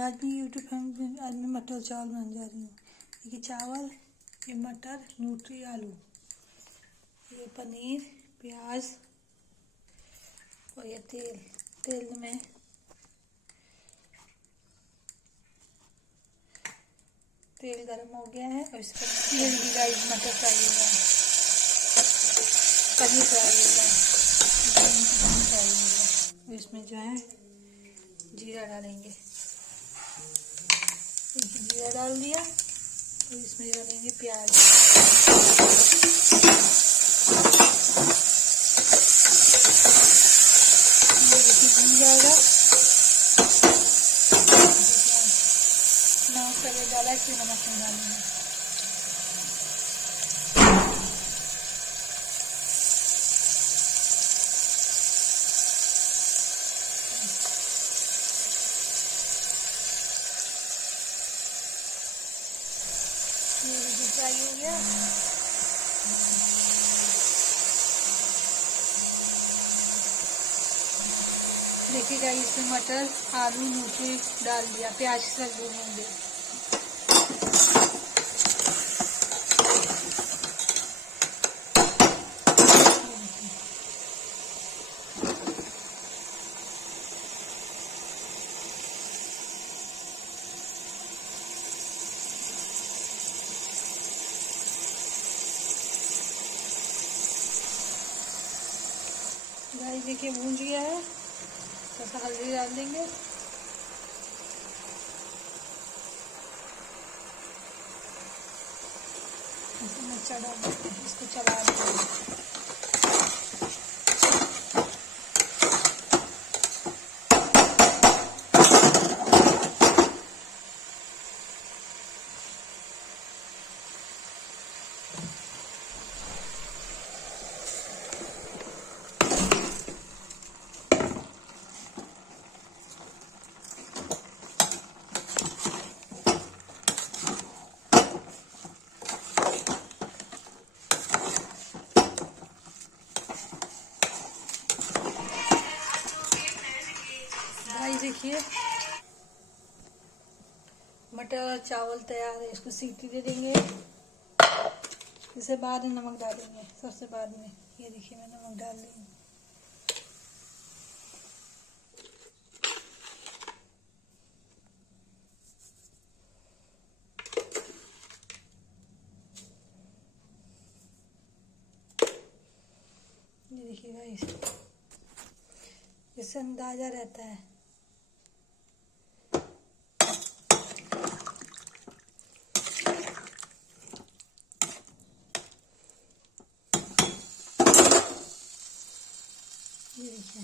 आज मैं YouTube family आज मैं मटर चावल बनाने जा रही हूँ। देखिए चावल, ये मटर, न्यूट्री, आलू, ये पनीर, प्याज और ये तेल में तेल गरम हो गया है और इसमें ये गाइस मटर फ्राई होगा, पनीर फ्राई होगा, चिकन फ्राई होगा। इसमें जो है जीरा डालेंगे, जीरा डाल दिया तो इसमें डालेंगे प्याज, भून जाएगा। नमक पहले डाला, फिर नमक नहीं डालेंगे। ये फ्राई हो गया। देखिएगा इसमें मटर, आलू, न्यूट्री डाल दिया, प्याज से भूनेंगे। गाइस देखिए भून गया है, थोड़ा सा हल्दी डाल देंगे। मिर्चा डाल देंगे, इसको चला देंगे। देखिए मटर और चावल तैयार है, इसको सीटी दे देंगे। इससे बाद में नमक डालेंगे, सबसे बाद में। ये देखिए मैं नमक डाल दी हूँ। ये देखिए गाइस, इससे अंदाजा रहता है। ये देखिए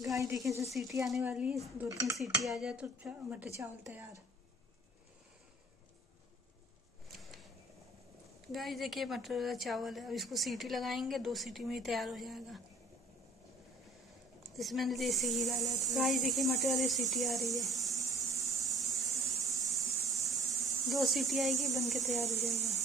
गाइस, देखिए इसे सीटी आने वाली है, 2-3 सीटी आ जाए तो मटर चावल तैयार। गाइस देखिए मटर चावल है, अब इसको सीटी लगाएंगे, 2 सीटी में ही तैयार हो जाएगा। इसमें मैंने देसी घी डाला है। गाइस देखिए मटर वाली सीटी आ रही है, 2 सीटी आएगी, बन के तैयार हो जाएगा।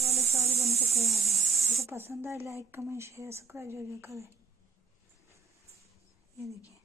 वाले चावल बन के तैयार है। अगर पसंद आए लाइक, कमेंट, शेयर, सब्सक्राइब जरूर करें। ये देखिए।